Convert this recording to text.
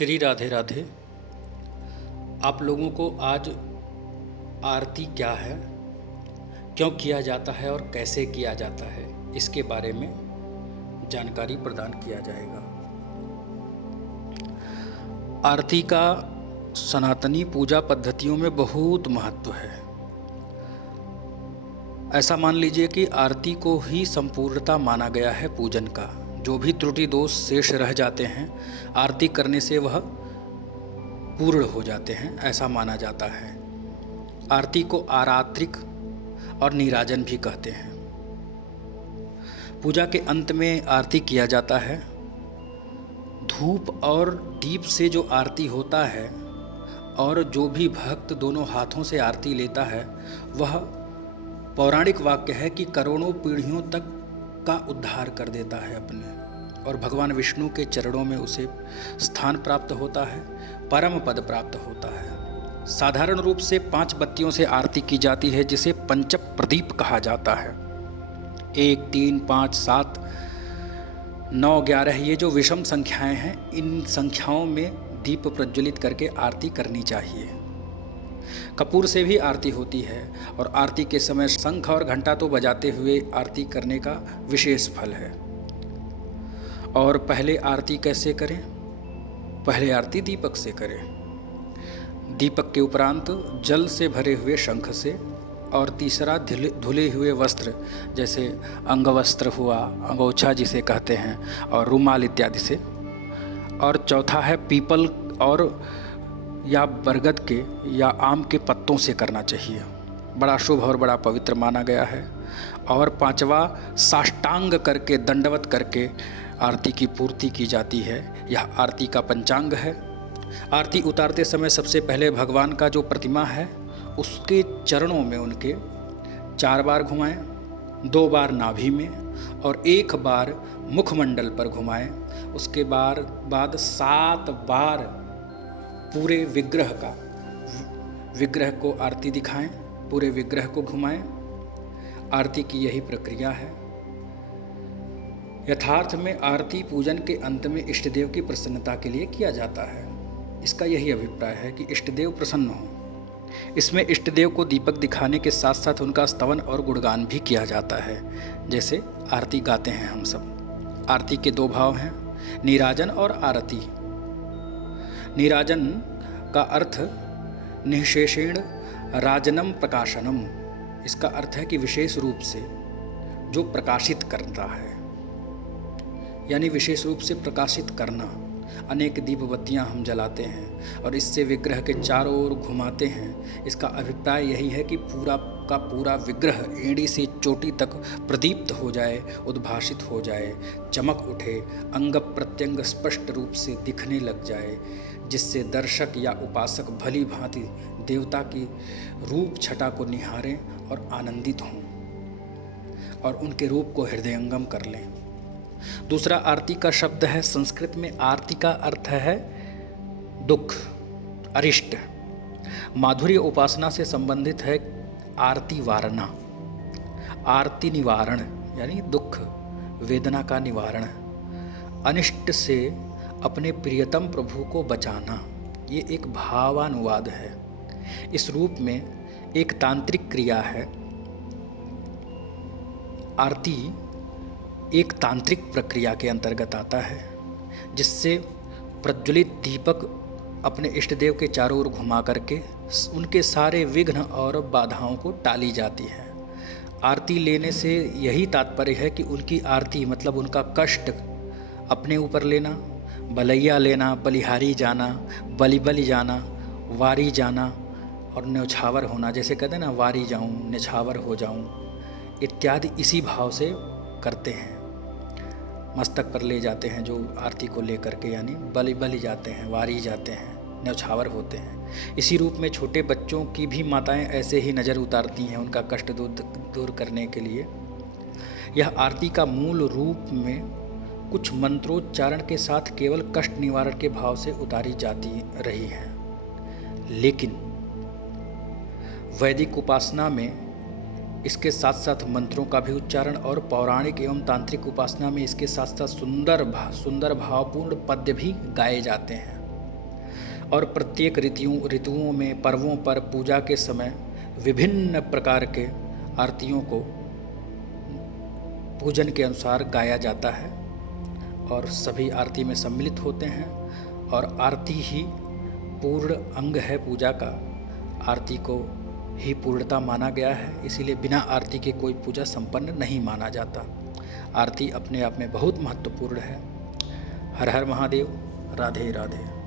श्री राधे राधे। आप लोगों को आज आरती क्या है, क्यों किया जाता है और कैसे किया जाता है, इसके बारे में जानकारी प्रदान किया जाएगा। आरती का सनातनी पूजा पद्धतियों में बहुत महत्व है। ऐसा मान लीजिए कि आरती को ही संपूर्णता माना गया है पूजन का। जो भी त्रुटि दोष शेष रह जाते हैं, आरती करने से वह पूर्ण हो जाते हैं, ऐसा माना जाता है। आरती को आरात्रिक और नीराजन भी कहते हैं। पूजा के अंत में आरती किया जाता है। धूप और दीप से जो आरती होता है और जो भी भक्त दोनों हाथों से आरती लेता है, वह पौराणिक वाक्य है कि करोड़ों पीढ़ियों तक का उद्धार कर देता है अपने, और भगवान विष्णु के चरणों में उसे स्थान प्राप्त होता है, परम पद प्राप्त होता है। साधारण रूप से 5 बत्तियों से आरती की जाती है, जिसे पंच प्रदीप कहा जाता है। 1, 3, 5, 7, 9, 11 ये जो विषम संख्याएं हैं, इन संख्याओं में दीप प्रज्वलित करके आरती करनी चाहिए। कपूर से भी आरती होती है, और आरती के समय शंख और घंटा तो बजाते हुए आरती करने का विशेष फल है। और पहले आरती कैसे करें? पहले आरती दीपक से करें। दीपक के उपरांत जल से भरे हुए शंख से, और तीसरा धुले हुए वस्त्र, जैसे अंगवस्त्र हुआ, अंगोछा जिसे कहते हैं, और रुमाल इत्यादि से। और चौथा है पीपल और या बरगद के या आम के पत्तों से करना चाहिए। बड़ा शुभ और बड़ा पवित्र माना गया है। और 5वां साष्टांग करके, दंडवत करके आरती की पूर्ति की जाती है। यह आरती का पंचांग है। आरती उतारते समय सबसे पहले भगवान का जो प्रतिमा है, उसके चरणों में उनके 4 बार घुमाएं, 2 बार नाभि में और 1 बार मुखमंडल पर घुमाएं। उसके बाद 7 बार पूरे विग्रह को आरती दिखाएं, पूरे विग्रह को घुमाएं। आरती की यही प्रक्रिया है। यथार्थ में आरती पूजन के अंत में इष्टदेव की प्रसन्नता के लिए किया जाता है। इसका यही अभिप्राय है कि इष्टदेव प्रसन्न हो। इसमें इष्टदेव को दीपक दिखाने के साथ साथ उनका स्तवन और गुणगान भी किया जाता है, जैसे आरती गाते हैं हम सब। आरती के 2 भाव हैं, नीराजन और आरती। नीराजन का अर्थ निःशेषेण राजनम प्रकाशनम। इसका अर्थ है कि विशेष रूप से जो प्रकाशित करता है, यानी विशेष रूप से प्रकाशित करना। अनेक दीप बत्तियाँ हम जलाते हैं और इससे विग्रह के चारों ओर घुमाते हैं। इसका अभिप्राय यही है कि पूरा का पूरा विग्रह एड़ी से चोटी तक प्रदीप्त हो जाए, उद्भासित हो जाए, चमक उठे, अंग प्रत्यंग स्पष्ट रूप से दिखने लग जाए, जिससे दर्शक या उपासक भली भांति देवता की रूप छटा को निहारें और आनंदित हों और उनके रूप को हृदयंगम कर लें। दूसरा आरती का शब्द है, संस्कृत में आरती का अर्थ है दुख, अरिष्ट। माधुर्य उपासना से संबंधित है आरती वारणा, आरती निवारण, यानी दुख वेदना का निवारण। अनिष्ट से अपने प्रियतम प्रभु को बचाना, ये एक भावानुवाद है। इस रूप में एक तांत्रिक क्रिया है। आरती एक तांत्रिक प्रक्रिया के अंतर्गत आता है, जिससे प्रज्वलित दीपक अपने इष्टदेव के चारों ओर घुमा करके उनके सारे विघ्न और बाधाओं को टाली जाती है। आरती लेने से यही तात्पर्य है कि उनकी आरती मतलब उनका कष्ट अपने ऊपर लेना, बलैया लेना, बलिहारी जाना, बलि जाना, वारी जाना और न्यौछावर होना, जैसे कहते हैं ना, वारी जाऊं, न्यौछावर हो जाऊं इत्यादि, इसी भाव से करते हैं। मस्तक पर ले जाते हैं जो आरती को लेकर के, यानी बलि जाते हैं, वारी जाते हैं, न्यौछावर होते हैं। इसी रूप में छोटे बच्चों की भी माताएं ऐसे ही नज़र उतारती हैं उनका कष्ट दूर करने के लिए। यह आरती का मूल रूप में कुछ मंत्रोच्चारण के साथ केवल कष्ट निवारण के भाव से उतारी जाती रही है, लेकिन वैदिक उपासना में इसके साथ साथ मंत्रों का भी उच्चारण और पौराणिक एवं तांत्रिक उपासना में इसके साथ साथ सुंदर भावपूर्ण पद्य भी गाए जाते हैं। और प्रत्येक ऋतुओं में पर्वों पर पूजा के समय विभिन्न प्रकार के आरतियों को पूजन के अनुसार गाया जाता है और सभी आरती में सम्मिलित होते हैं। और आरती ही पूर्ण अंग है पूजा का, आरती को ही पूर्णता माना गया है, इसीलिए बिना आरती के कोई पूजा संपन्न नहीं माना जाता। आरती अपने आप में बहुत महत्वपूर्ण है। हर हर महादेव। राधे राधे।